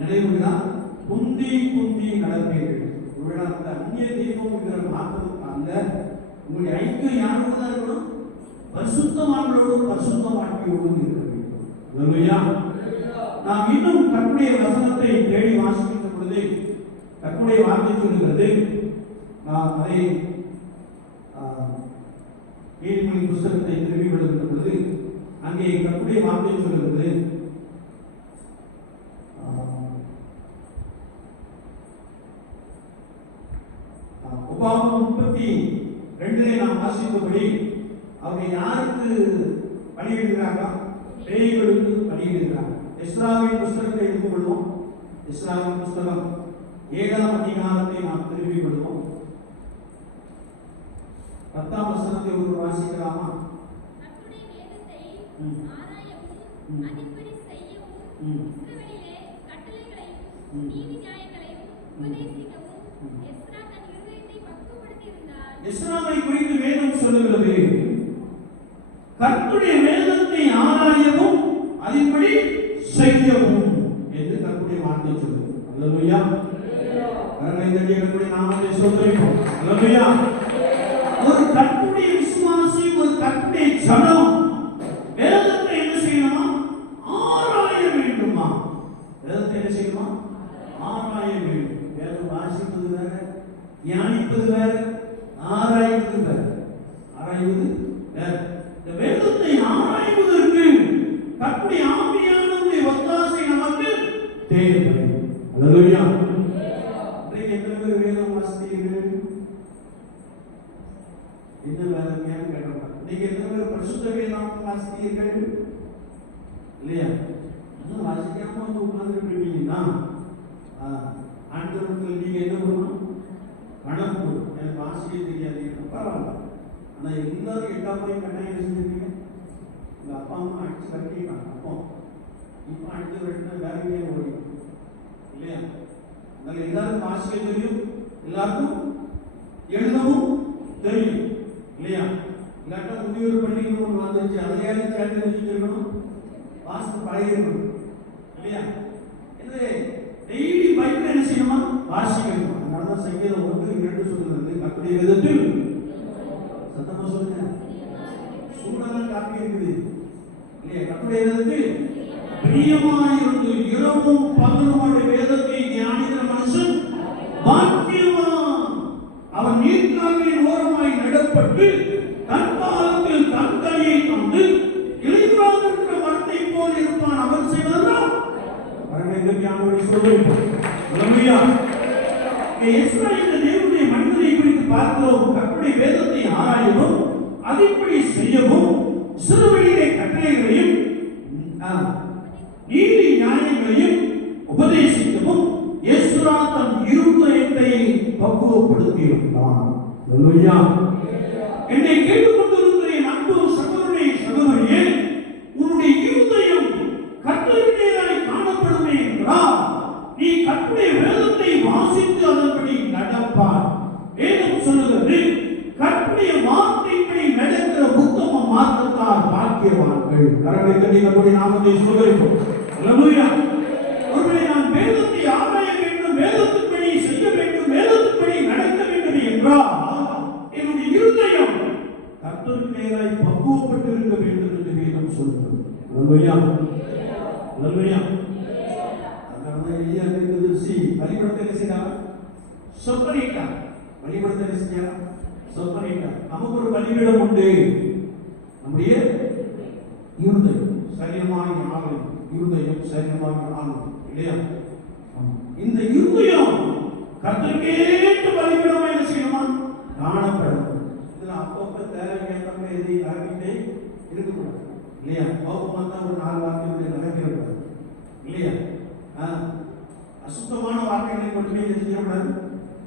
நினைவுதான் குந்தி குந்தி நடப்பீர்கள். ஒருவேளை அந்த அந்நிய தெய்வம்ங்கிற மாற்றத்துக்கு அல்ல, உங்களுடைய ஐக்கியம் யாரோடு தான் இருக்கணும்? பரிசுத்தவான்களோடு பரிசுத்தவான்களோடு இருக்க வேண்டும். ஹல்லேலூயா. நாம் இன்னும் கர்த்தருடைய வசனத்தை தேடி வாசிக்கின்ற பொழுது கர்த்தருடைய வார்த்தை சொல்கிறது, நாம் அதை நீதிமொழியின் புஸ்தகத்தை திரும்பி விடுகின்ற பொழுது அங்கே கர்த்தருடைய வார்த்தை சொல்கிறது, உபாகமம் 32 நாம் வாசித்தபடி அவங்க யாருக்கு பணியிடுகிறாங்க? பேய்களுக்கு பணியிடுகிறாங்க. எஸ்ராவின் புஸ்தகத்தை எடுத்துக் கொள்வோம். எஸ்ராவின் புஸ்தகம் 7ஆம் அதிகாரத்தை நாம் திரும்பி கொள்வோம். 10ஆம் வசனத்தை ஒரு வாசிக்கலாமா? கர்த்தருடைய வேதத்தை ஆராயவும் அதின்படி செய்யவும் இஸ்ரவேலிலே கட்டளைகளையும் நீதி நியாயங்களையும் உபதேசிக்கவும் எஸ்ரா தன் இருதயத்தை பக்குவப்படுத்தி இருந்தார். எஸ்ராவை குறித்து வேதம் சொல்லுகிறது, கர்த்தருடைய வேதத்தை ஆராயவும் அதின்படி செய்யவும் என்று கர்த்தருடைய வார்த்தை சொல்லுது. ஹல்லேலூயா. கர்த்தருடைய தேவனுடைய நாமத்தை ஸ்தோத்திரிப்போம். ஹல்லேலூயா. ஒரு கர்த்தருடைய விசுவாசி, ஒரு கர்த்தருடைய ஜனம் வேதத்தை என்ன செய்யணுமா? ஆராய வேண்டுமா? வேதத்தை என்ன செய்யணுமா? ஆராய வேண்டும். வேதம் வாசிப்பது வேற, தியானிப்பது வேற, ஆராய்வது வேற. ஆராய்வது வேற. இந்த வேதத்தை ஆராய்வதற்கு கர்த்தருடைய ஆவியானவருடைய ஒத்தாசை நமக்கு தேவை. ஹல்லேலூயா. இன்றைக்கு எத்தனை பேர் வேதம் வாசிக்கிறீர்கள்? என்ன வேதம் கேட்கணும்? நீங்க எத்தனை பேர் பரிசுத்த வேதம் வாசிக்கிறீர்கள்? இல்லையா? இன்னும் வாசிக்காம வந்து உட்கார்ந்துட்டு இருக்கீங்கன்னா ஆண்டவருக்கு நீங்க என்ன பண்ணணும்? பணம் கொடு. எனக்கு வாசிக்க தெரியாது, பரவாயில்ல. ஆனா எல்லாரும் 8ஆம் வரை கட்டாயம் செஞ்சிருக்கீங்க. உங்க அப்பா அம்மா அடிச்சு கட்டிட்டாங்க. அப்போ இப்போ அடிச்சு வெட்டின வேலையே ஓடி இல்லையா? அதனால எல்லாருக்கும் வாசிக்க தெரியும், எல்லாருக்கும் எழுதவும் தெரியும் இல்லையா? இல்லாட்டா முதியோர் பள்ளின்னு ஒன்று வந்துருச்சு, அதையாவது சேர்த்து வச்சுக்கணும், வாசித்து பழகிடணும் இல்லையா? எனவே டெய்லி பைபிள் என்ன செய்யணுமா? வாசிக்கணும். அதனாலதான் சங்கீதம் 1:2 சொல்லுகிறது, கர்த்தருடைய வேதத்தில் சத்தமா சொல்லுங்க, சூடெல்லாம் காப்பி இருக்குது இல்லையா? கர்த்தருடைய வேதத்தில் பிரியமாயிருந்து இரவும் பகலும் வேதத்தை தியானிக்கிற மனுஷன் பாக்கியவான். அவன் நீர்க்காலின் ஓரமாய் நடப்பட்டு தன் காலத்தில் தன் கனியை தந்து இளைஞராகிற மரத்தை போல் இருப்பான். அவன் செய்வதெல்லாம் தேவனுடைய மனிதனை குறித்து பார்க்கிறோம். கர்த்தருடைய வேதத்தை ஆராயவும் அதின்படி செய்யவும் இஸ்ரவேலிலே கட்டளைகளையும் நீதி நியாயங்களையும் உபதேசிக்கவும் எஸ்ரா தன் இருதயத்தை பக்குவப்படுத்தி இருந்தான். அல்லேலூயா. என்னை கேட்டுக்கொண்டிருக்கிற என் அன்பு சகோதரனே, சகோதரியே, உன்னுடைய இருதயம் கர்த்தருடையதாய் காணப்படுமே என்றால் நீ கர்த்தருடைய வேதத்தை வாசித்து அதன்படி நடப்பாய். வேதம் சொல்லுகிறது, கர்த்தருடைய வார்த்தைப்படி நடக்கிற உத்தம மார்க்கத்தார் பாக்கியவான்கள். கரங்களை தட்டி கர்த்தருடைய நாமத்தை ஸ்தோத்திரிப்போம். அல்லேலூயா. ஒருவேளை நாம் வேதத்தை ஆராய வேண்டும், வேதத்தின்படி செய்ய வேண்டும், வேதத்தின்படி நடக்க வேண்டும் என்றால் என்னுடைய இருதயம் கர்த்தருக்கு நேராய் பக்குவப்பட்டு இருக்க வேண்டும் என்று வேதம் சொல்கிறது. அல்லேலூயா. அல்லேலூயா. அதனால எலியா தீர்க்கதரிசி பலிபீடத்தை என்ன செய்தார்? சொப்பனிட்டார். பலிபீடத்தை என்ன செஞ்சார்? சொப்பனிட்டார். நமக்கு ஒரு பலிபீடம் உண்டு, நம்முடைய இருதயம். சரீரமாய் ஆகும் இருதயம், சரீரமாய் ஆகும் இல்லையா? இந்த இருதயம் கர்த்தருக்கேற்ற பலிபீடம் என்ன செய்யணுமா? காணப்படும். இதுல அப்பப்ப தேவையான எதையும் நடக்கிட்டே இருக்கக்கூடாது இல்லையா? கோபமா தான் ஒரு 4 வார்த்தைகளை நடக்கிறக்கூடாது இல்லையா? அசுத்தமான வார்த்தைகளை மட்டுமே என்ன செய்யக்கூடாது?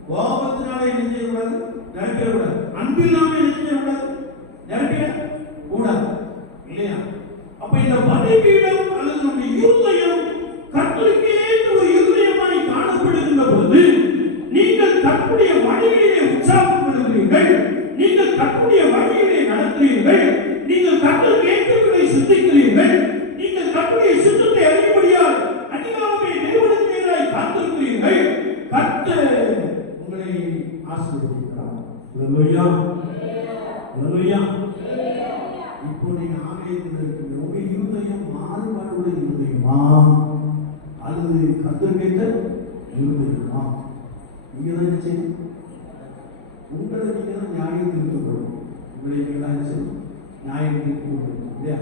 கோபத்தினால என்ன செய்யக்கூடாது? நடக்கிறக்கூடாது. அன்பில்லாம என்ன செய்யக்கூடாது? நடக்க கூடாது இல்லையா? அப்ப இந்த பலிபீடம் அல்லது நம்முடைய இருதயம் கர்த்தருக்கேற்ற ஒரு இருதயமாய் காணப்படுகின்ற பொழுது நீங்கள் கர்த்தருடைய வழியிலே உற்சாகப்படுகிறீர்கள், நீங்கள் கர்த்தருடைய வழியிலே நடக்கிறீர்கள், நீங்கள் கர்த்தருக்கு ஏற்றவர்களை சிந்திக்கிறீர்கள், நீங்கள் கர்த்தருடைய சித்தத்தை அறியும்படியால் அதிகாரமே நிறுவனத்தினராய் காத்திருக்கிறீர்கள். கர்த்தர் உங்களை ஆசீர்வதிக்கிறார். அல்லேலூயா. அல்லேலூயா. இப்போ நீங்க ஆலயத்தில் இருக்கிற உங்க இருதயம் மாறுபாடுள்ள இருதயமா அல்லது கர்த்தருக்கேற்ற இருதயமா? நீங்க தான் என்ன செய்யணும்? உங்களை நீங்க தான் நியாயம் தீர்த்துக்கணும். உங்களை நீங்க தான் என்ன செய்யணும்? நியாயம் தீர்த்துக்கணும் இல்லையா?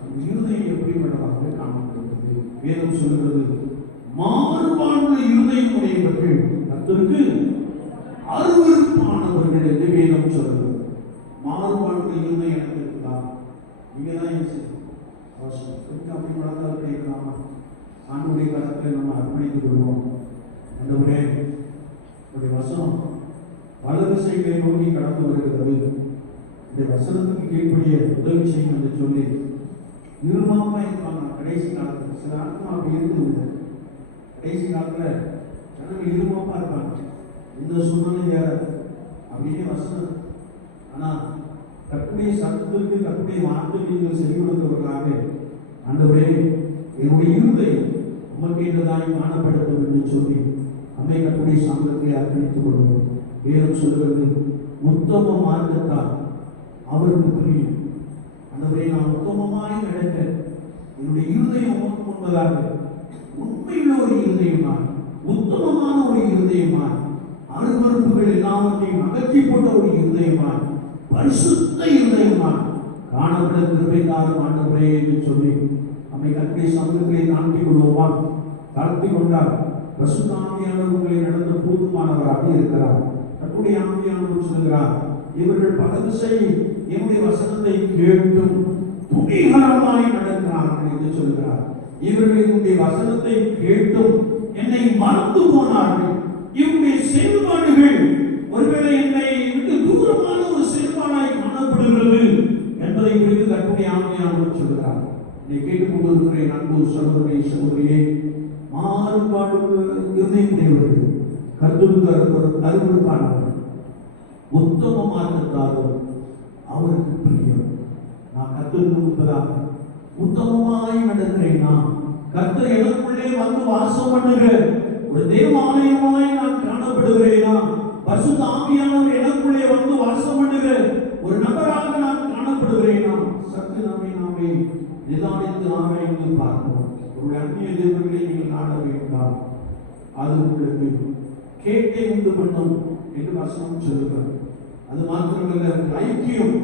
அந்த இருதயம் எப்படிப்பட்டதாக காணப்படுகிறது? வேதம் சொல்லுகிறது, மாறுபாடுள்ள இருதயம் உடையவர்கள் கர்த்தருக்கு அருவருப்பானவர்கள் என்று வேதம் சொல்லுகிறது. மாறுபாடுள்ள இருதயம் எனக்கு இருக்குதா? நீங்க தான் என்ன செய்யணும்? அவசியம். கொஞ்சம் அப்படி வளர்ந்தால் கிடைக்கலாமா? ஆண்டுடைய காலத்தில் நம்ம அர்ப்பணித்துக் கொள்வோம். ஆண்டவரே, உடைய வசனம் பல விஷயங்களை நோக்கி கடந்து வருகிறது. இந்த வசனத்துக்கு கீழ்ப்படிய உதவி செய்யும் என்று சொல்லி நிர்மாமா இருப்பாங்க. கடைசி காலத்தில் சில ஆட்கள் அப்படி இருக்குது. கடைசி காலத்தில் ஜனங்கள் இருமாப்பா இருப்பாங்க. இந்த சூழ்நிலை வேற அப்படின்னு வசனம். ஆனால் கர்த்தருடைய சத்தத்திற்கு கர்த்தருடைய வார்த்தைகள் செவி கொடுத்தவர்களாக ஆண்டவரே, என்னுடைய இருதயம் உமக்கு என்றதாய் காணப்படட்டும் என்று சொல்லி நம்மை கர்த்தருடைய சமூகத்தை அர்ப்பணித்துக் கொள்வோம். வேதம் சொல்கிறது, உத்தம மார்க்கத்தால் அவருக்கு பிரியும். ஆண்டவரே, நான் உத்தமமாய் நடக்க என்னுடைய இருதயம் உமக்கு முன்பதாக உண்மையுள்ள ஒரு இருதயமாய், உத்தமமான ஒரு இருதயமாய், அருவருப்புகள் எல்லாவற்றையும் அகற்றி போட்ட ஒரு இருதயமாய், பரிசுத்த இருதயமாய் காணப்பட கிருபை தாரும் ஆண்டவரே என்று சொல்லி நம்மை கர்த்தருடைய சமூகத்திலே தாழ்த்திக் கொள்வோமா? தாழ்த்திக் கொண்டால் பரிசுத்த ஆவியானவர் உங்களை நடத்த போதுமானவராக இருக்கிறார். கர்த்தருடைய ஆவியானவர் சொல்கிறார், இவர்கள் பல திசை என்னுடைய வசனத்தை கேட்டும் துணிகரமாய் நடக்கிறார்கள் என்று சொல்கிறார். இவர்கள் என்னுடைய வசனத்தை கேட்டும் என்னை மறந்து போனார்கள். இவருடைய செயல்பாடுகள் ஒருவேளை என்னை விட்டு தூரமான ஒரு செயல்பாடாய் காணப்படுகிறது என்பதை குறித்து கர்த்தருடைய ஆவியானவர் சொல்கிறார். என்னை கேட்டுக்கொண்டிருக்கிற அன்பு சகோதரனே, சகோதரியே, மாறுபாடு இருதயமுடையவர்கள் கர்த்தருக்கு அருவருப்பானவர்கள், உத்தம மார்க்கத்தாரும் அவருக்கு பிரியம். நான் கர்த்தருக்கு முன்பதாக உத்தமமாய் நடக்கிறேனா? கர்த்தர் எனக்குள்ளே வந்து வாசம் பண்ணுகிற ஒரு தேவாலயமாய் நான் காணப்படுகிறேனா? பரிசுத்த ஆவியானவர் எனக்குள்ளே வந்து வாசம் பண்ணுகிற ஒரு நபராக நான் காணப்படுகிறேனா? சற்று நாமே நிதானித்து ஆராய்ந்து பார்ப்போம். ஒரு அந்நிய தேவர்களை நீங்கள் நாட வேண்டாம், அது உங்களுக்கு கேட்டை உண்டு பண்ணும் என்று வசனம் சொல்லுகிறார். அது மாத்திரமல்ல, ஐக்கியம்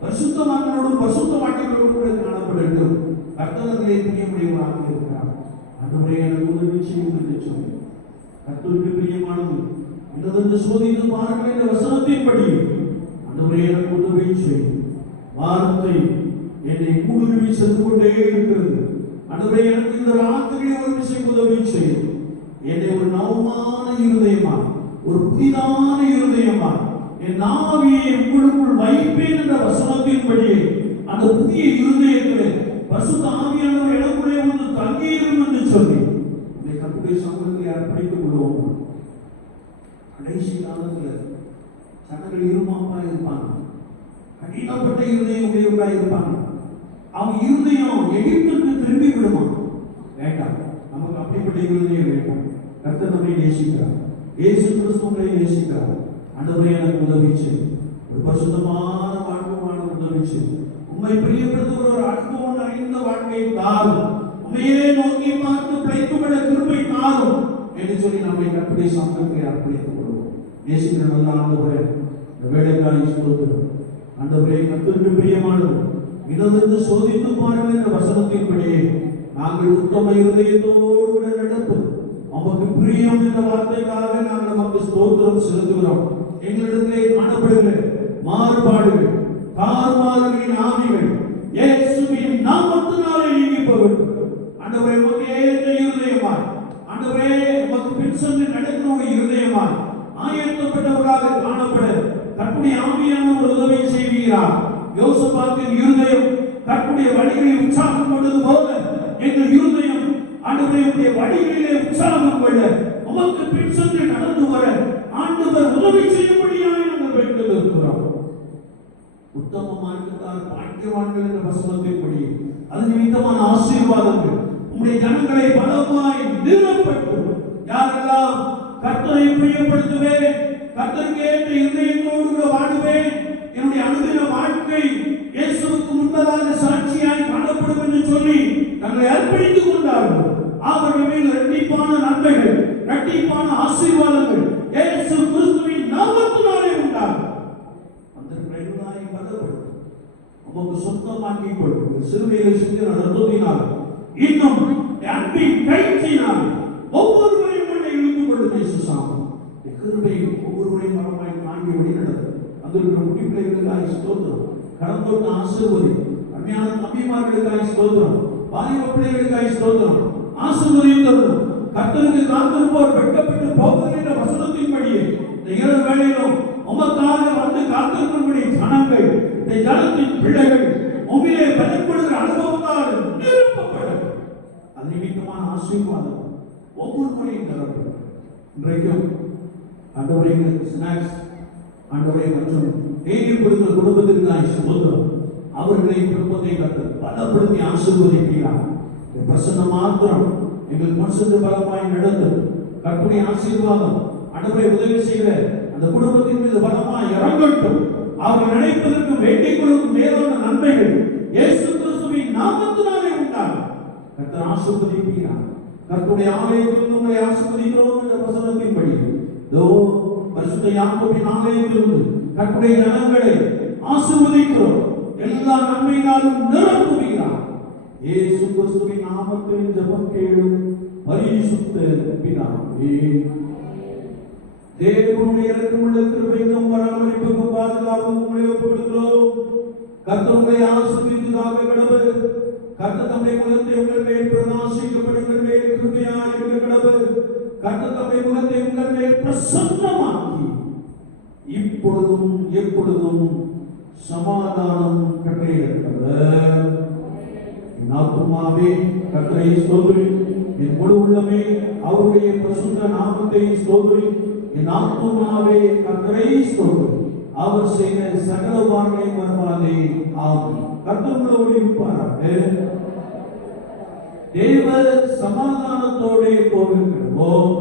பரிசுத்தவான்களோடும் பரிசுத்த வாக்கியங்களோடு காணப்படட்டும். கர்த்தர்களே பிரியமுடையவராக இருக்கிறார். ஆண்டவரே, எனக்கு உதவி செய்யும் என்று சொல்லி கர்த்தருக்கு பிரியமானது இன்னதென்று சோதித்து பாருங்கள் என்ற வசனத்தின்படி ஆண்டவரே, எனக்கு உதவி செய்யும். வார்த்தை என்னை ஊடுருவி சென்று கொண்டே இருக்கிறது. ஆண்டவரே, எனக்கு இந்த ராத்திரி ஒரு விஷயம் உதவி செய்யும். என்னை ஒரு நவமான இருதயமா, ஒரு புதிதான இருதயமா என் ஆவியை உங்களுக்குள் வைப்பேன் என்ற வசனத்தின்படியே அந்த புதிய இருதயத்திலே பரிசுத்த ஆவியானவர் எனக்குள்ளே வந்து தங்கியிரும் என்று சொல்லி இந்த கர்த்தருடைய சமூகத்தை அர்ப்பணித்துக் கொள்வோம். கடைசி காலத்தில் சனங்கள் இருமாப்பா இருப்பாங்க, கடினப்பட்ட இருதயம் உடையவர்களா இருப்பாங்க. அவன் இருதயம் எகிப்துக்கு திரும்பி விடுமா? வேண்டாம், நமக்கு அப்படிப்பட்ட இருதயம் வேண்டாம். கர்த்தர் நம்மை நேசிக்கிறார், இயேசு கிறிஸ்துவை நேசிக்கிறார். ஆண்டவரே எனக்கு உதவி செய், ஒரு பரிசுத்தமான வாழ்க்கை வாழ உதவி செய், உம்மை பிரியப்படுத்துகிற ஒரு அனுபவம் நிறைந்த வாழ்க்கையை தாரும், உண்மையே நோக்கி பார்த்து பிழைத்துவிட கிருபை தாரும் என்று சொல்லி நம்மை கர்த்தருடைய சமூகத்தை அர்ப்பணித்துக் கொள்வோம். நேசிக்கிற நல்ல ஆண்டவரே, இந்த வேலைக்காய் ஸ்தோத்திரம். ஆண்டவரே, கர்த்தருக்கு பிரியமானது வினோதத்தை சோதித்து பாருங்கள் என்ற வசனத்தின்படியே நாங்கள் உத்தம இருதயத்தோடு கூட நடப்பது நமக்கு பிரியம் என்ற வார்த்தைக்காக நாங்கள் நமக்கு ஸ்தோத்திரம் செலுத்துகிறோம். எங்களிடத்திலே காணப்படுகிற மாறுபாடுகள், தாறுமாறுகளின் ஆவிகள் இயேசுவின் நாமத்தினாலே நீங்கி போகட்டும். ஆண்டவரே, உமக்கு ஏற்ற இருதயமாய், ஆண்டவரே உமக்கு பின் சென்று நடக்கிற ஒரு இருதயமாய் ஆயத்தப்பட்டவர்களாக காணப்பட கர்த்தருடைய ஆவியானவர் உதவி செய்வீரார். யோசபாத்தின் இருதயம் கர்த்தருடைய வழிகளில் உற்சாகம் கொண்டது போல எங்கள் இருதயம் ஆண்டவருடைய வழிகளிலே உற்சாகம் கொள்ள உமக்கு பின் சென்று நடந்து வர ஆண்டவர் உதவி செய்யும்படியாக நாங்கள் வேண்டுகிறோம். உத்தம மார்க்கத்தார் பாக்கியவான்கள் என்ற வசனத்தின்படி அது நிமித்தமான ஆசீர்வாதங்கள் உம்முடைய ஜனங்களை பலமாய் நிறுவப்பட்டு யாரெல்லாம் கர்த்தரை பிரியப்படுத்துவேன், கர்த்தருக்கு ஏற்ற இருதயத்தோடு கூட வாழுவேன், என்னுடைய அனுதின வாழ்க்கை இயேசுவுக்கு முன்பதாக சாட்சியாய் காணப்படும் என்று சொல்லி தங்களை அர்ப்பணித்துக் கொண்டார்கள். அவர்கள் மேல் இரட்டிப்பான நன்மைகள், இரட்டிப்பான ஆசீர்வாதங்கள் இயேசு கிறிஸ்துவின் நாமத்தினாலே உண்டாகும். அந்த பிரேரணை பலப்படுத்தும், உமக்கு சொந்தமாக்கிக் கொள்ளுங்கள். சிறுவையில் சிந்தின ரத்தத்தினால் இன்னும் அன்பின் கயிற்றினால் ஒவ்வொருவரையும் கொண்டு இழுத்து கொள்ளும் இயேசு சாமம். கிருபை ஒவ்வொருவரையும் பலமாய் தாங்கி வழிநடத்தும். அதில் குட்டி பிள்ளைகளுக்காக ஸ்தோத்திரம், கடந்தோட்ட ஆசீர்வதி, அருமையான தம்பிமார்களுக்காக ஸ்தோத்திரம், வாலிப பிள்ளைகளுக்காக ஸ்தோத்திரம், ஆசீர்வதித்தரும் கர்த்தருக்கு காத்திருப்போர் வெட்கப்பட்டு போவதில்லை என்ற வசனத்தின்படியே இந்த இரவு வேளையிலும் உமக்காக வந்து காத்திருக்கும்படி ஜனங்கள், இந்த ஜனத்தின் பிள்ளைகள் உண்மையிலே பயன்படுகிற அனுபவத்தால் நிரப்பப்படும். அது நிமித்தமான ஆசீர்வாதம் ஒவ்வொரு முறையும் தரப்படும். இன்றைக்கும் ஆண்டவரே ஸ்நாக்ஸ் ஆண்டவரே மற்றும் தேநீர் கொடுக்கிற குடும்பத்திற்காக ஸ்தோத்திரம். அவர்களை குடும்பத்தை கர்த்தர் பலப்படுத்தி ஆசீர்வதிக்கிறார். பிரசன்னம் மாத்திரம் எங்கள் மனசுக்கு பலமாய் நடந்து கர்த்தருடைய ஆசீர்வாதம் ஆண்டவரை உதவி செய்கிற அந்த குடும்பத்தின் மீது பலமாய் இறங்கட்டும். அவர்கள் நினைப்பதற்கு வேண்டிக் கொள்ளும் மேலான நன்மைகள் இயேசு கிறிஸ்துவின் நாமத்தினாலே உண்டாகும். கர்த்தர் ஆசீர்வதிக்கிறார். கர்த்தருடைய ஆலயத்தில் உங்களை ஆசீர்வதிக்கிறோம் என்ற வசனத்தின்படி பரிசுத்த யாக்கோபின் ஆலயத்திலிருந்து கர்த்தருடைய ஜனங்களை ஆசீர்வதிக்கிறோம். எல்லா நன்மையினாலும் நிரப்புகிறார். இயேசு கிறிஸ்துவின் நாமத்தில் ஜெபம் கேளும் பரிசுத்த பிதாவே. தேவனுடைய இரக்கமுள்ள கிருபைக்கும் பராமரிப்புக்கும் பாதுகாப்புக்கும் உங்களை ஒப்புக்கொடுக்கிறோம். கர்த்தர் உங்களை ஆசீர்வதித்ததாக கடவுள். கர்த்தர் தம்முடைய முகத்தை உங்கள் மேல் பிரகாசிக்கப்பட உங்கள் மேல் கிருபையாய் இருக்க கடவுள். கர்த்தர் தம்முடைய முகத்தை உங்கள் மேல் பிரசன்னமாக்கி இப்பொழுதும் எப்பொழுதும் சமாதானம் கட்டளையிடுகிறவர். என் ஆத்துமாவே கர்த்தரை ஸ்தோத்திரி, என் முழு உள்ளமே அவருடைய பரிசுத்த நாமத்தை ஸ்தோத்திரி. என் ஆத்துமாவே கர்த்தரை ஸ்தோத்திரி, அவர் செய்த சகல வார்த்தை மறவாதே. ஆமென். கர்த்தர் உங்களோடு இருப்பாராக. தேவ சமாதானத்தோடு போகிறோம்.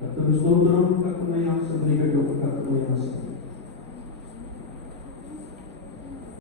கர்த்தருக்கு ஸ்தோத்திரம். கர்த்தரை ஆசீர்வதிக்கட்டும். கர்த்தரை ஆசீர்வதிக்கட்டும்.